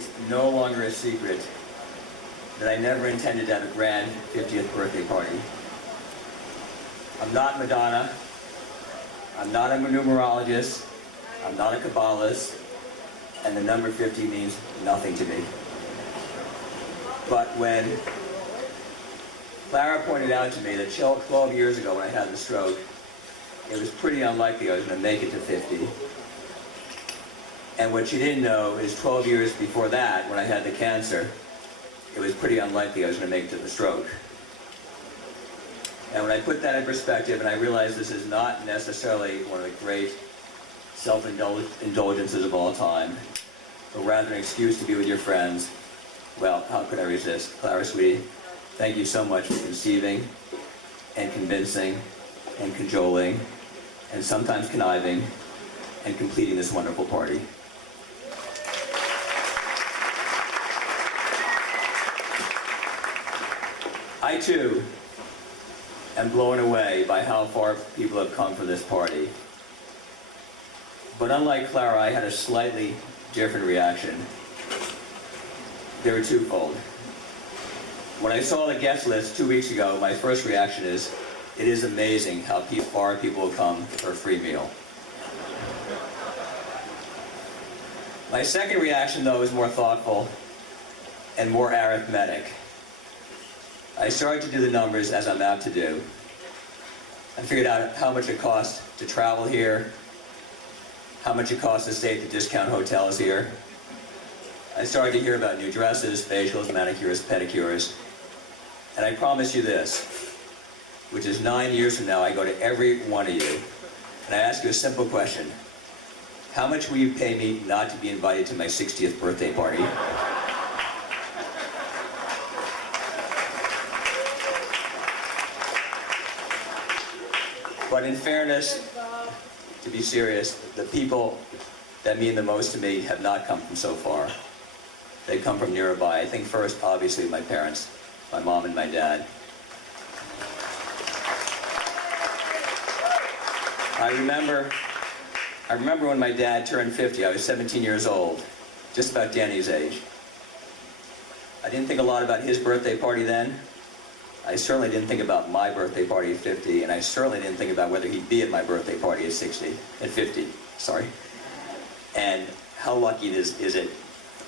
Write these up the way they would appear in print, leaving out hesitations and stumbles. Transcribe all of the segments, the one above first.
it's no longer a secret that I never intended to have a grand 50th birthday party. I'm not Madonna. I'm not a numerologist. I'm not a Kabbalist. And the number 50 means nothing to me. But when Clara pointed out to me that 12 years ago when I had the stroke, it was pretty unlikely I was going to make it to 50. And what she didn't know is 12 years before that, when I had the cancer, it was pretty unlikely I was going to make it to the stroke. And when I put that in perspective and I realized this is not necessarily one of the great self-indulgences of all time, but rather an excuse to be with your friends, well, how could I resist? Clara, sweetie, thank you so much for conceiving and convincing and cajoling and sometimes conniving and completing this wonderful party. I too am blown away by how far people have come for this party. But unlike Clara, I had a slightly different reaction. They were twofold. When I saw the guest list 2 weeks ago, my first reaction is, it is amazing how far people will come for a free meal. My second reaction, though, is more thoughtful and more arithmetic. I started to do the numbers as I'm apt to do. I figured out how much it costs to travel here, how much it costs to stay at the discount hotels here. I started to hear about new dresses, facials, manicures, pedicures. And I promise you this, which is 9 years from now, I go to every one of you, and I ask you a simple question. How much will you pay me not to be invited to my 60th birthday party? But in fairness, to be serious, the people that mean the most to me have not come from so far. They come from nearby. I think first, obviously, my parents, my mom and my dad. I remember when my dad turned 50. I was 17 years old, just about Danny's age. I didn't think a lot about his birthday party then. I certainly didn't think about my birthday party at 50, and I certainly didn't think about whether he'd be at my birthday party at 50, sorry. And how lucky is it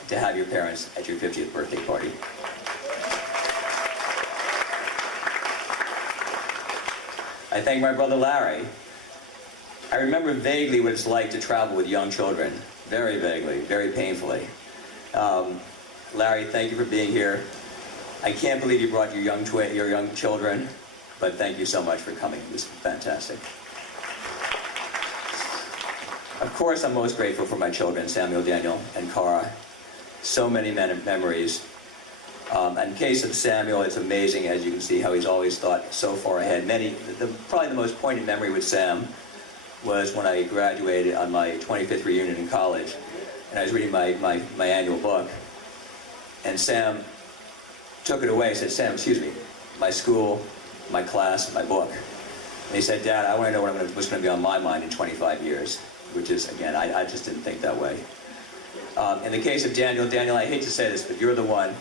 to have your parents at your 50th birthday party? I thank my brother Larry. I remember vaguely what it's like to travel with young children. Very vaguely, very painfully. Larry, thank you for being here. I can't believe you brought your young children, but thank you so much for coming. It was fantastic. Of course, I'm most grateful for my children, Samuel, Daniel, and Cara. So many memories. In case of Samuel, it's amazing, as you can see, how he's always thought so far ahead. Probably the most poignant memory with Sam was when I graduated on my 25th reunion in college, and I was reading my annual book, and Sam took it away and said, Sam, excuse me, my school, my class, my book. And he said, Dad, I want to know what's going to be on my mind in 25 years, which is, again, I just didn't think that way. In the case of Daniel, I hate to say this, but you're the one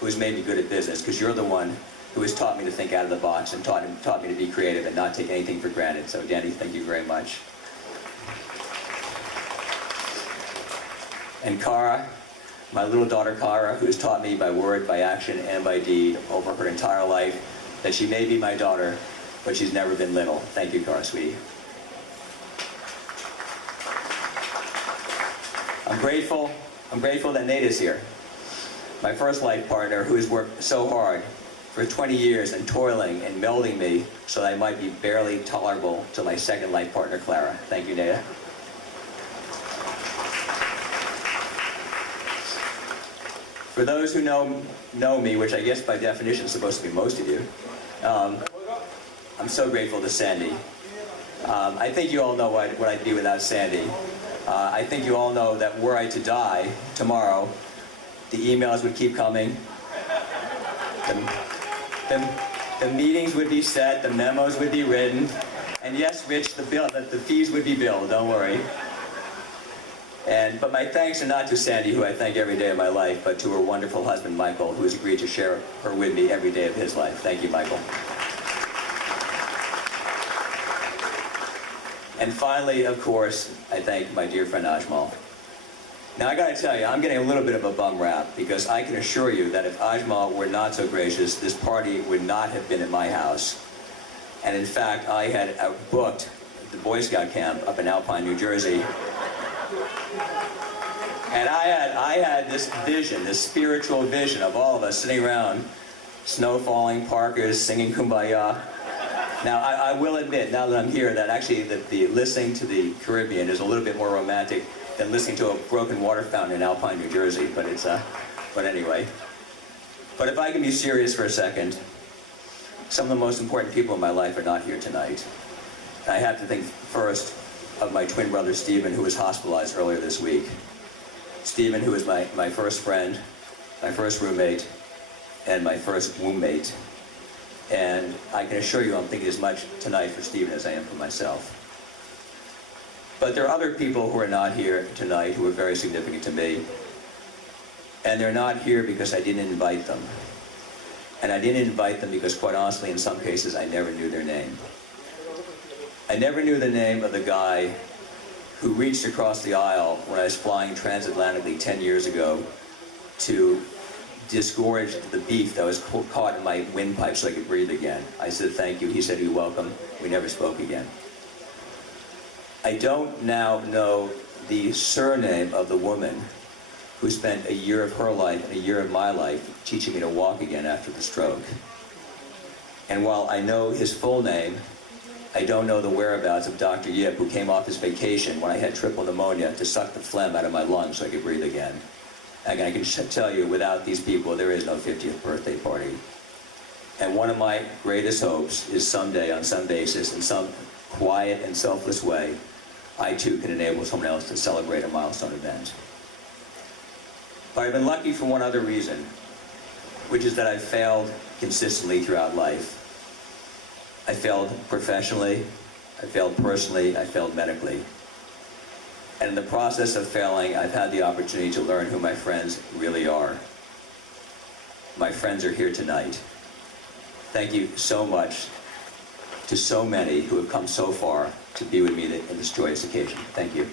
who has made me good at business, because you're the one who has taught me to think out of the box and taught me to be creative and not take anything for granted. So, Danny, thank you very much. And Cara, my little daughter Cara, who has taught me by word, by action, and by deed over her entire life that she may be my daughter, but she's never been little. Thank you, Cara, sweetie. I'm grateful that Nate is here. My first life partner, who has worked so hard for 20 years and toiling and melding me so that I might be barely tolerable to my second life partner, Clara. Thank you, Nate. For those who know me, which I guess by definition is supposed to be most of you, I'm so grateful to Sandy. I think you all know what I'd be without Sandy. I think you all know that were I to die tomorrow, the emails would keep coming. The meetings would be set, the memos would be written, and yes, Rich, the fees would be billed, don't worry. But my thanks are not to Sandy, who I thank every day of my life, but to her wonderful husband, Michael, who has agreed to share her with me every day of his life. Thank you, Michael. And finally, of course, I thank my dear friend Ajmal. Now, I gotta tell you, I'm getting a little bit of a bum rap, because I can assure you that if Ajmal were not so gracious, this party would not have been at my house. And in fact, I had booked the Boy Scout camp up in Alpine, New Jersey. And I had this vision, this spiritual vision of all of us sitting around, snow falling, parkas, singing Kumbaya. Now, I will admit, now that I'm here, that actually the listening to the Caribbean is a little bit more romantic than listening to a broken water fountain in Alpine, New Jersey, but anyway. But if I can be serious for a second, some of the most important people in my life are not here tonight. I have to think first of my twin brother, Stephen, who was hospitalized earlier this week. Stephen, who is my first friend, my first roommate, and my first womb-mate. And I can assure you I'm thinking as much tonight for Stephen as I am for myself. But there are other people who are not here tonight who are very significant to me. And they're not here because I didn't invite them. And I didn't invite them because, quite honestly, in some cases, I never knew their name. I never knew the name of the guy who reached across the aisle when I was flying transatlantically 10 years ago to disgorge the beef that was caught in my windpipe so I could breathe again. I said, thank you. He said, you're welcome. We never spoke again. I don't now know the surname of the woman who spent a year of her life and a year of my life teaching me to walk again after the stroke. And while I know his full name, I don't know the whereabouts of Dr. Yip, who came off his vacation when I had triple pneumonia to suck the phlegm out of my lungs so I could breathe again. And I can tell you, without these people, there is no 50th birthday party. And one of my greatest hopes is someday, on some basis, in some quiet and selfless way, I too can enable someone else to celebrate a milestone event. But I've been lucky for one other reason, which is that I've failed consistently throughout life. I failed professionally, I failed personally, I failed medically. And in the process of failing, I've had the opportunity to learn who my friends really are. My friends are here tonight. Thank you so much to so many who have come so far to be with me in this joyous occasion. Thank you.